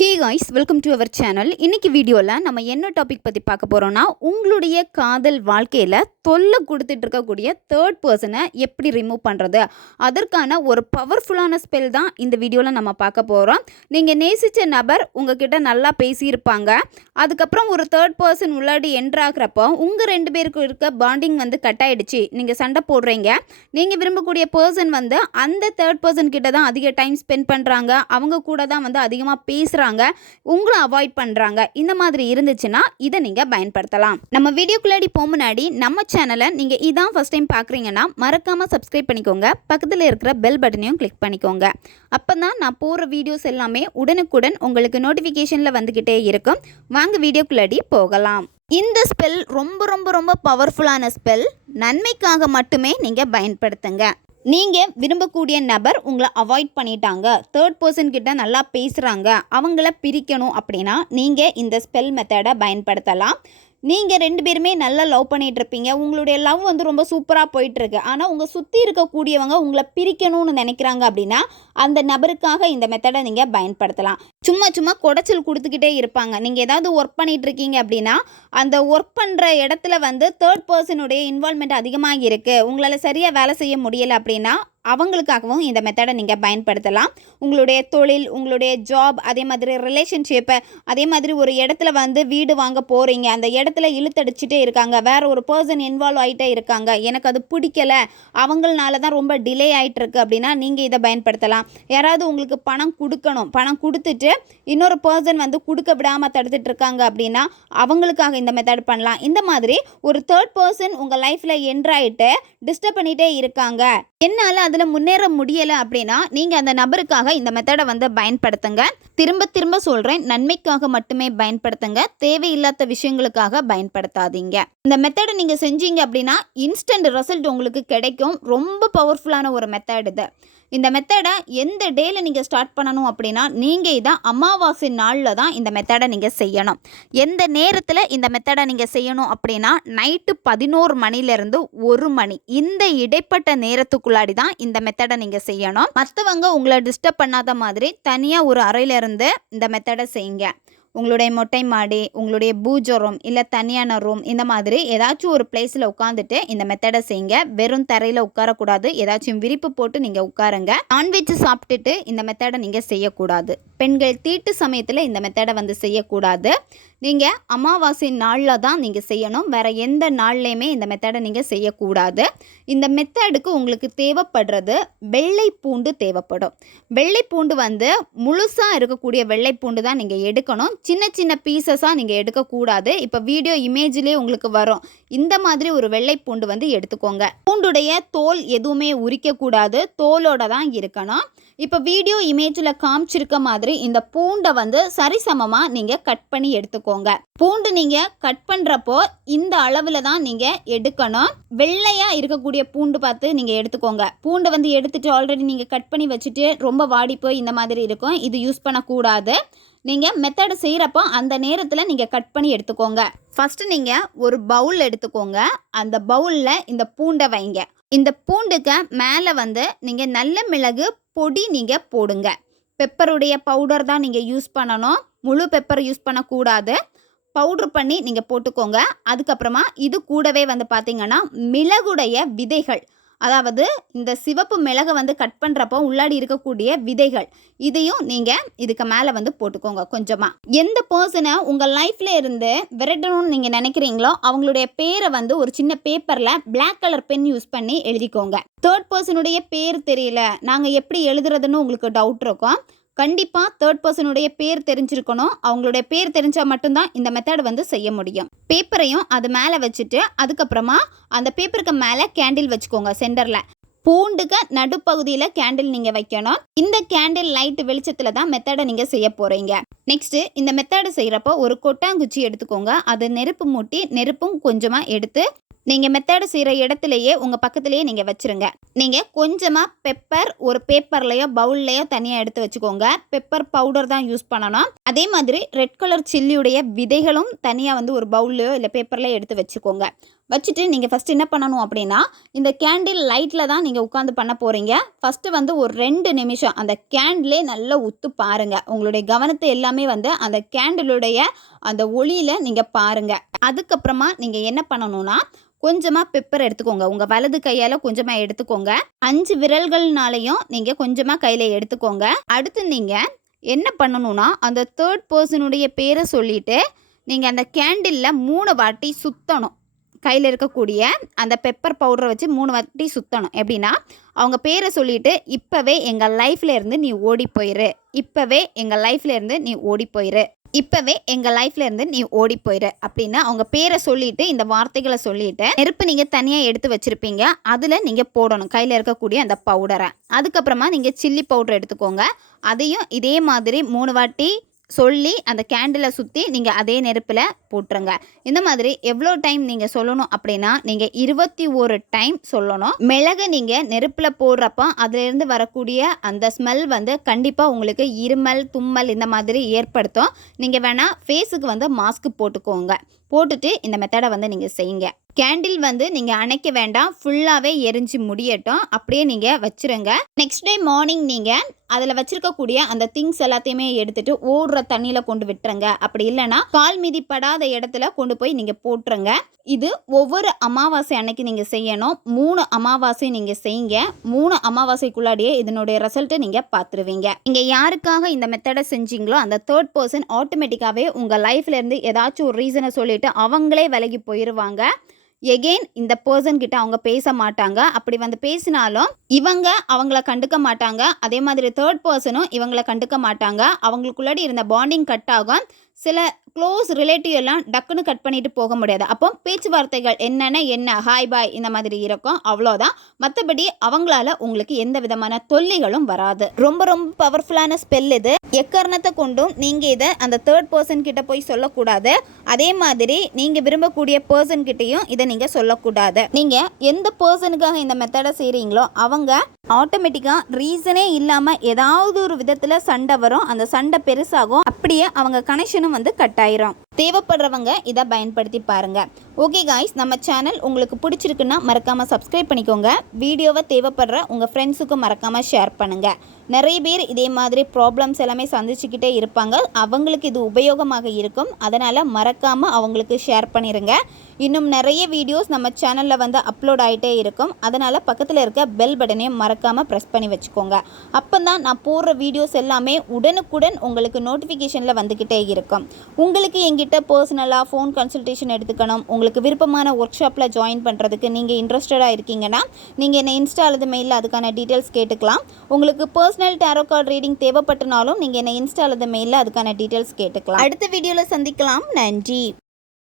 Hey guys, welcome to our channel. இன்னைக்கு வீடியோவில் நம்ம என்ன டாபிக் பற்றி பார்க்க போகிறோன்னா, உங்களுடைய காதல் வாழ்க்கையில் தொல்லை கொடுத்துட்டு இருக்கக்கூடிய தேர்ட் பர்சனை எப்படி ரிமூவ் பண்ணுறது, அதற்கான ஒரு பவர்ஃபுல்லான ஸ்பெல் தான் இந்த வீடியோவில் நம்ம பார்க்க போகிறோம். நீங்கள் நேசித்த நபர் உங்ககிட்ட நல்லா பேசியிருப்பாங்க. அதுக்கப்புறம் ஒரு தேர்ட் பர்சன் உள்ளாடி என்ட்ராகிறப்போ உங்கள் ரெண்டு பேருக்கு இருக்க பாண்டிங் கட் ஆகிடுச்சு. நீங்கள் சண்டை போடுறீங்க. நீங்கள் விரும்பக்கூடிய பர்சன் அந்த தேர்ட் பர்சன் கிட்ட தான் அதிக டைம் ஸ்பெண்ட் பண்ணுறாங்க. அவங்க கூட தான் அதிகமாக பேசுகிறாங்க, உங்களை அவாய்ட் பண்ணுறாங்க. இந்த மாதிரி இருந்துச்சுன்னா இதை நீங்கள் பயன்படுத்தலாம். நம்ம வீடியோக்குள்ளாடி போக முன்னாடி நம்ம சேனலை நீங்கள் இதான் ஃபஸ்ட் டைம் பார்க்குறீங்கன்னா மறக்காமல் சப்ஸ்கிரைப் பண்ணிக்கோங்க. பக்கத்தில் இருக்கிற பெல் பட்டனையும் கிளிக் பண்ணிக்கோங்க. அப்போ தான் நான் போகிற வீடியோஸ் எல்லாமே உடனுக்குடன் உங்களுக்கு நோட்டிஃபிகேஷனில் வந்துக்கிட்டே இருக்கும். வாங்க வீடியோக்குள்ளாடி போகலாம். இந்த ஸ்பெல் ரொம்ப ரொம்ப ரொம்ப பவர்ஃபுல்லான ஸ்பெல். நன்மைக்காக மட்டுமே நீங்கள் பயன்படுத்துங்க. நீங்கள் விரும்பக்கூடிய நபர் உங்களை அவாய்ட் பண்ணிட்டாங்க, தேர்ட் பர்சன் கிட்ட நல்லா பேசுகிறாங்க, அவங்கள பிரிக்கணும் அப்படின்னா நீங்கள் இந்த ஸ்பெல் மெத்தடை பயன்படுத்தலாம். நீங்கள் ரெண்டு பேருமே நல்லா லவ் பண்ணிகிட்டு இருப்பீங்க. உங்களுடைய லவ் ரொம்ப சூப்பராக போயிட்டுருக்கு. ஆனால் உங்கள் சுற்றி இருக்கக்கூடியவங்க உங்களை பிரிக்கணும்னு நினைக்கிறாங்க அப்படின்னா அந்த நபருக்காக இந்த மெத்தடை நீங்கள் பயன்படுத்தலாம். சும்மா குடைச்சல் கொடுத்துக்கிட்டே இருப்பாங்க. நீங்கள் ஏதாவது ஒர்க் பண்ணிகிட்டு இருக்கீங்க அப்படின்னா அந்த ஒர்க் பண்ணுற இடத்துல தேர்ட் பர்சனுடைய இன்வால்மெண்ட் அதிகமாக இருக்குது, உங்களால் சரியாக வேலை செய்ய முடியலை அப்படின்னா அவங்களுக்காகவும் இந்த மெத்தடை நீங்கள் பயன்படுத்தலாம். உங்களுடைய தொழில், உங்களுடைய ஜாப், அதே மாதிரி ரிலேஷன்ஷிப்பு, அதே மாதிரி ஒரு இடத்துல வீடு வாங்க போகிறீங்க, அந்த இடத்துல இழுத்தடிச்சிட்டே இருக்காங்க, வேறு ஒரு பர்சன் இன்வால்வ் ஆகிட்டே இருக்காங்க, எனக்கு அது பிடிக்கலை, அவங்களால தான் ரொம்ப டிலே ஆகிட்டுருக்கு அப்படின்னா நீங்கள் இதை பயன்படுத்தலாம். யாராவது உங்களுக்கு பணம் கொடுக்கணும், பணம் கொடுத்துட்டு இன்னொரு பர்சன் கொடுக்க விடாமல் தடுத்துட்டு இருக்காங்க அப்படின்னா அவங்களுக்காக இந்த மெத்தட் பண்ணலாம். இந்த மாதிரி ஒரு தேர்ட் பர்சன் உங்கள் லைஃப்பில் என்ட்ராயிட்டு டிஸ்டர்ப் பண்ணிகிட்டே இருக்காங்க, என்னால் அதில் முன்னேற முடியலை அப்படின்னா நீங்கள் அந்த நபருக்காக இந்த மெத்தடை பயன்படுத்துங்க. திரும்ப சொல்கிறேன், நன்மைக்காக மட்டுமே பயன்படுத்துங்க. தேவையில்லாத விஷயங்களுக்காக பயன்படுத்தாதீங்க. இந்த மெத்தடை நீங்கள் செஞ்சீங்க அப்படின்னா இன்ஸ்டன்ட் ரிசல்ட் உங்களுக்கு கிடைக்கும். ரொம்ப பவர்ஃபுல்லான ஒரு மெத்தட் இது. இந்த மெத்தடை எந்த டேயில் நீங்கள் ஸ்டார்ட் பண்ணணும் அப்படின்னா நீங்கள் இதை அமாவாசை நாளில் தான் இந்த மெத்தடை நீங்கள் செய்யணும். எந்த நேரத்தில் இந்த மெத்தடை நீங்கள் செய்யணும் அப்படின்னா நைட்டு 11 மணிலேருந்து 1 மணி, இந்த இடைப்பட்ட நேரத்துக்குள்ளாடி தான் இந்த மெத்தடை நீங்கள் செய்யணும். மற்றவங்க உங்களை டிஸ்டர்ப் பண்ணாத மாதிரி தனியாக ஒரு அறையிலேருந்து இந்த மெத்தடை செய்யுங்க. உங்களுடைய மொட்டை மாடி, உங்களுடைய பூஜை ரூம், இல்லை தனியான ரூம், இந்த மாதிரி ஏதாச்சும் ஒரு பிளேஸில் உட்காந்துட்டு இந்த மெத்தடை செய்யுங்க. வெறும் தரையில் உட்காரக்கூடாது, ஏதாச்சும் விரிப்பு போட்டு நீங்கள் உட்காருங்க. நான்வெஜ் சாப்பிட்டுட்டு இந்த மெத்தடை நீங்கள் செய்யக்கூடாது. பெண்கள் தீட்டு சமயத்தில் இந்த மெத்தடை செய்யக்கூடாது. நீங்கள் அமாவாசை நாளில் தான் நீங்கள் செய்யணும். வேறு எந்த நாள்லையுமே இந்த மெத்தடை நீங்கள் செய்யக்கூடாது. இந்த மெத்தடுக்கு உங்களுக்கு தேவைப்படுறது வெள்ளை பூண்டு தேவைப்படும். வெள்ளை பூண்டு முழுசாக இருக்கக்கூடிய வெள்ளை பூண்டு தான் நீங்கள் எடுக்கணும். சின்ன சின்ன பீசஸாக நீங்கள் எடுக்கக்கூடாது. இப்போ வீடியோ இமேஜ்லேயே உங்களுக்கு வரும். இந்த மாதிரி ஒரு வெள்ளை பூண்டு எடுத்துக்கோங்க. பூண்டுடைய தோல் எதுவுமே உரிக்கக்கூடாது, தோலோட தான் இருக்கணும். இப்போ வீடியோ இமேஜில் காமிச்சிருக்க மாதிரி இந்த பூண்டை சரிசமமாக நீங்கள் கட் பண்ணி எடுத்துக்கோங்க. பூண்டு நீங்கள் கட் பண்ணுறப்போ இந்த அளவில் தான் நீங்கள் எடுக்கணும். வெள்ளையாக இருக்கக்கூடிய பூண்டு பார்த்து நீங்கள் எடுத்துக்கோங்க. பூண்டை எடுத்துகிட்டு ஆல்ரெடி நீங்கள் கட் பண்ணி வச்சுட்டு ரொம்ப வாடி போய் இந்த மாதிரி இருக்கும், இது யூஸ் பண்ணக்கூடாது. நீங்கள் மெத்தடு செய்கிறப்போ அந்த நேரத்தில் நீங்கள் கட் பண்ணி எடுத்துக்கோங்க. ஃபஸ்ட்டு நீங்கள் ஒரு பவுல் எடுத்துக்கோங்க. அந்த பவுலில் இந்த பூண்டை வைங்க. இந்த பூண்டுக்கு மேலே நீங்கள் நல்ல மிளகு பொடி நீங்கள் போடுங்க. பெப்பருடைய பவுடர் தான் நீங்கள் யூஸ் பண்ணணும். முழு பெப்பர் யூஸ் பண்ணக்கூடாது. பவுட்ரு பண்ணி நீங்கள் போட்டுக்கோங்க. அதுக்கப்புறமா இது கூடவே பார்த்தீங்கன்னா மிளகுடைய விதைகள், அதாவது இந்த சிவப்பு மிளகை கட் பண்ணுறப்போ உள்ளாடி இருக்கக்கூடிய விதைகள், இதையும் நீங்கள் இதுக்கு மேலே போட்டுக்கோங்க கொஞ்சமாக. எந்த பர்சனை உங்கள் லைஃப்பில் இருந்து விரட்டணும்னு நீங்கள் நினைக்கிறீங்களோ அவங்களுடைய பேரை ஒரு சின்ன பேப்பரில் பிளாக் கலர் பென் யூஸ் பண்ணி எழுதிக்கோங்க. தேர்ட் பர்சனுடைய பேர் தெரியல, நாங்கள் எப்படி எழுதுறதுன்னு உங்களுக்கு டவுட் இருக்கும். கண்டிப்பாக தேர்ட் பர்சனுடைய பேர் தெரிஞ்சிருக்கணும். அவங்களுடைய பேர் தெரிஞ்சால் மட்டும்தான் இந்த மெத்தட் செய்ய முடியும். பேப்பரையும் அது மேலே வச்சுட்டு அதுக்கப்புறமா அந்த பேப்பருக்கு மேலே கேண்டில் வச்சுக்கோங்க. சென்டரில் பூண்டுக்கு நடுப்பகுதியில் கேண்டில் நீங்கள் வைக்கணும். இந்த கேண்டில் லைட் வெளிச்சத்தில் தான் மெத்தடை நீங்கள் செய்ய போகிறீங்க. நெக்ஸ்ட்டு இந்த மெத்தடை செய்கிறப்போ ஒரு கொட்டாங்குச்சி எடுத்துக்கோங்க. அது நெருப்பு மூட்டி நெருப்பும் கொஞ்சமாக எடுத்து நீங்கள் மெத்தடு செய்கிற இடத்துலையே உங்கள் பக்கத்துலேயே நீங்கள் வச்சுருங்க. நீங்கள் கொஞ்சமாக பெப்பர் ஒரு பேப்பர்லையோ பவுல்லையோ தனியாக எடுத்து வச்சுக்கோங்க. பெப்பர் பவுடர் தான் யூஸ் பண்ணணும். அதே மாதிரி ரெட் கலர் சில்லியுடைய விதைகளும் தனியாக ஒரு பவுல்லையோ இல்லை பேப்பர்லையோ எடுத்து வச்சுக்கோங்க. வச்சுட்டு நீங்கள் ஃபஸ்ட்டு என்ன பண்ணணும் அப்படின்னா, இந்த கேண்டில் லைட்டில் தான் நீங்கள் உட்காந்து பண்ண போகிறீங்க. ஃபஸ்ட்டு வந்து ஒரு 2 நிமிஷம் அந்த கேண்டிலே நல்லா உத்து பாருங்கள். உங்களுடைய கவனத்தை எல்லாமே வந்து அந்த கேண்டிலுடைய அந்த ஒளியில் நீங்கள் பாருங்கள். அதுக்கப்புறமா நீங்கள் என்ன பண்ணணும்னா, கொஞ்சமாக பெப்பர் எடுத்துக்கோங்க. உங்கள் வலது கையால் கொஞ்சமாக எடுத்துக்கோங்க. 5 விரல்கள்னாலையும் நீங்கள் கொஞ்சமாக கையில் எடுத்துக்கோங்க. அடுத்து நீங்கள் என்ன பண்ணணும்னா, அந்த தேர்ட் பர்சனுடைய பேரை சொல்லிவிட்டு நீங்கள் அந்த கேண்டிலில் 3 வாட்டி சுற்றணும். கையில் இருக்கக்கூடிய அந்த பெப்பர் பவுடரை வச்சு 3 வாட்டி சுற்றணும். எப்படின்னா, அவங்க பேரை சொல்லிவிட்டு, இப்போவே எங்கள் லைஃப்பில் இருந்து நீ ஓடி போயிரு, இப்போவே எங்கள் லைஃப்பில் இருந்து நீ ஓடி போயிரு, இப்போவே எங்கள் லைஃப்பில் இருந்து நீ ஓடி போயிரு அப்படின்னு அவங்க பேரை சொல்லிவிட்டு, இந்த வார்த்தைகளை சொல்லிவிட்டு, நெருப்பு நீங்கள் தனியாக எடுத்து வச்சுருப்பீங்க, அதில் நீங்கள் போடணும் கையில் இருக்கக்கூடிய அந்த பவுடரை. அதுக்கப்புறமா நீங்கள் சில்லி பவுடர் எடுத்துக்கோங்க. அதையும் இதே மாதிரி 3 வாட்டி சொல்லி அந்த கேண்டிலை சுற்றி நீங்கள் அதே நெருப்பில் போட்டுருங்க. இந்த மாதிரி எவ்வளோ டைம் நீங்கள் சொல்லணும் அப்படின்னா, நீங்கள் 21 டைம் சொல்லணும். மிளகு நீங்கள் நெருப்பில் போடுறப்போ அதிலேருந்து வரக்கூடிய அந்த ஸ்மெல் வந்து கண்டிப்பாக உங்களுக்கு இருமல், தும்மல் இந்த மாதிரி ஏற்படுத்தும். நீங்கள் வேணால் ஃபேஸுக்கு வந்து மாஸ்க் போட்டுக்கோங்க. போட்டுட்டு இந்த மெத்தடை வந்து நீங்கள் செய்யுங்க. கேண்டில் வந்து நீங்கள் அணைக்க வேண்டாம், ஃபுல்லாகவே எரிஞ்சு முடியட்டும், அப்படியே நீங்கள் வச்சுருங்க. நெக்ஸ்ட் டே மார்னிங் நீங்கள் அதில் வச்சுருக்கக்கூடிய அந்த திங்ஸ் எல்லாத்தையுமே எடுத்துகிட்டு ஓடுற தண்ணியில் கொண்டு விட்டுருங்க. அப்படி இல்லைன்னா கால் மிதிப்படாத இடத்துல கொண்டு போய் நீங்கள் போட்டுருங்க. இது ஒவ்வொரு அமாவாசை அன்னைக்கு நீங்கள் செய்யணும். 3 அமாவாசை நீங்கள் செய்யுங்க. 3 அமாவாசைக்குள்ளாடியே இதனுடைய ரிசல்ட்டை நீங்கள் பார்த்துருவீங்க. நீங்கள் யாருக்காக இந்த மெத்தடை செஞ்சீங்களோ அந்த தேர்ட் பர்சன் ஆட்டோமேட்டிக்காகவே உங்கள் லைஃப்லேருந்து ஏதாச்சும் ஒரு ரீசனை சொல்லிவிட்டு அவங்களே விலகி போயிடுவாங்க. எகெயின் இந்த பர்சன்கிட்ட அவங்க பேச மாட்டாங்க. அப்படி வந்து பேசினாலும் இவங்க அவங்கள கண்டுக்க மாட்டாங்க. அதே மாதிரி தேர்ட் பர்சனும் இவங்களை கண்டுக்க மாட்டாங்க. அவங்களுக்குள்ளாடி இருந்த பாண்டிங் கட் ஆகும். சில க்ளோஸ் ரிலேட்டிவ் எல்லாம் டக்குன்னு கட் பண்ணிட்டு போக முடியாது. அப்போ பேச்சுவார்த்தைகள் என்ன ஹாய் பாய் இந்த மாதிரி இருக்கும், அவ்வளோதான். மற்றபடி அவங்களால உங்களுக்கு எந்த விதமான தொல்லைகளும் வராது. ரொம்ப ரொம்ப பவர்ஃபுல்லான ஸ்பெல் இது. எக்காரணத்தை கொண்டும் நீங்கள் இதை அந்த தேர்ட் பர்சன் கிட்ட போய் சொல்லக்கூடாது. அதே மாதிரி நீங்கள் விரும்பக்கூடிய பர்சன் கிட்டையும் இதை நீங்கள் சொல்லக்கூடாது. நீங்கள் எந்த பர்சனுக்காக இந்த மெத்தடை செய்கிறீங்களோ அவங்க ஆட்டோமேட்டிக்காக ரீசனே இல்லாமல் ஏதாவது ஒரு விதத்தில் சண்டை வரும். அந்த சண்டை பெருசாகும். அப்படியே அவங்க கனெக்ஷனும் வந்து கட் ஆயிரும். தேவைப்படுறவங்க இதை பயன்படுத்தி பாருங்க. ஓகே காய்ஸ், நம்ம சேனல் உங்களுக்கு பிடிச்சிருக்குன்னா மறக்காமல் சப்ஸ்கிரைப் பண்ணிக்கோங்க. வீடியோவை தேவைப்படுற உங்கள் ஃப்ரெண்ட்ஸுக்கும் மறக்காமல் ஷேர் பண்ணுங்கள். நிறைய பேர் இதே மாதிரி ப்ராப்ளம்ஸ் எல்லாமே சந்திச்சுக்கிட்டே இருப்பாங்க. அவங்களுக்கு இது உபயோகமாக இருக்கும். அதனால் மறக்காமல் அவங்களுக்கு ஷேர் பண்ணிடுங்க. இன்னும் நிறைய வீடியோஸ் நம்ம சேனலில் வந்து அப்லோட் ஆகிட்டே இருக்கும். அதனால் பக்கத்தில் இருக்க பெல் பட்டனையும் மறக்காமல் ப்ரெஸ் பண்ணி வச்சுக்கோங்க. அப்போ தான் நான் போடுற வீடியோஸ் எல்லாமே உடனுக்குடன் உங்களுக்கு நோட்டிஃபிகேஷனில் வந்துக்கிட்டே இருக்கும். உங்களுக்கு எங்கிட்ட பர்சனலாக ஃபோன் கன்சல்டேஷன் எடுத்துக்கணும், உங்களுக்கு விருப்பமான ஒர்க் ஷாப்பில் ஜாயின் பண்ணுறதுக்கு நீங்கள் இன்ட்ரெஸ்டடாக இருக்கீங்கன்னா நீங்கள் என்னை இன்ஸ்டா அல்லது மெயிலில் அதுக்கான டீட்டெயில்ஸ் கேட்டுக்கலாம். உங்களுக்கு பர்சனல் டாரோ கார்டு ரீடிங் தேவைப்பட்டனாலும் நீங்கள் என்னை இன்ஸ்டா அல்லது மெயிலில் அதுக்கான டீட்டெயில்ஸ் கேட்டுக்கலாம். அடுத்த வீடியோவில் சந்திக்கலாம். நன்றி.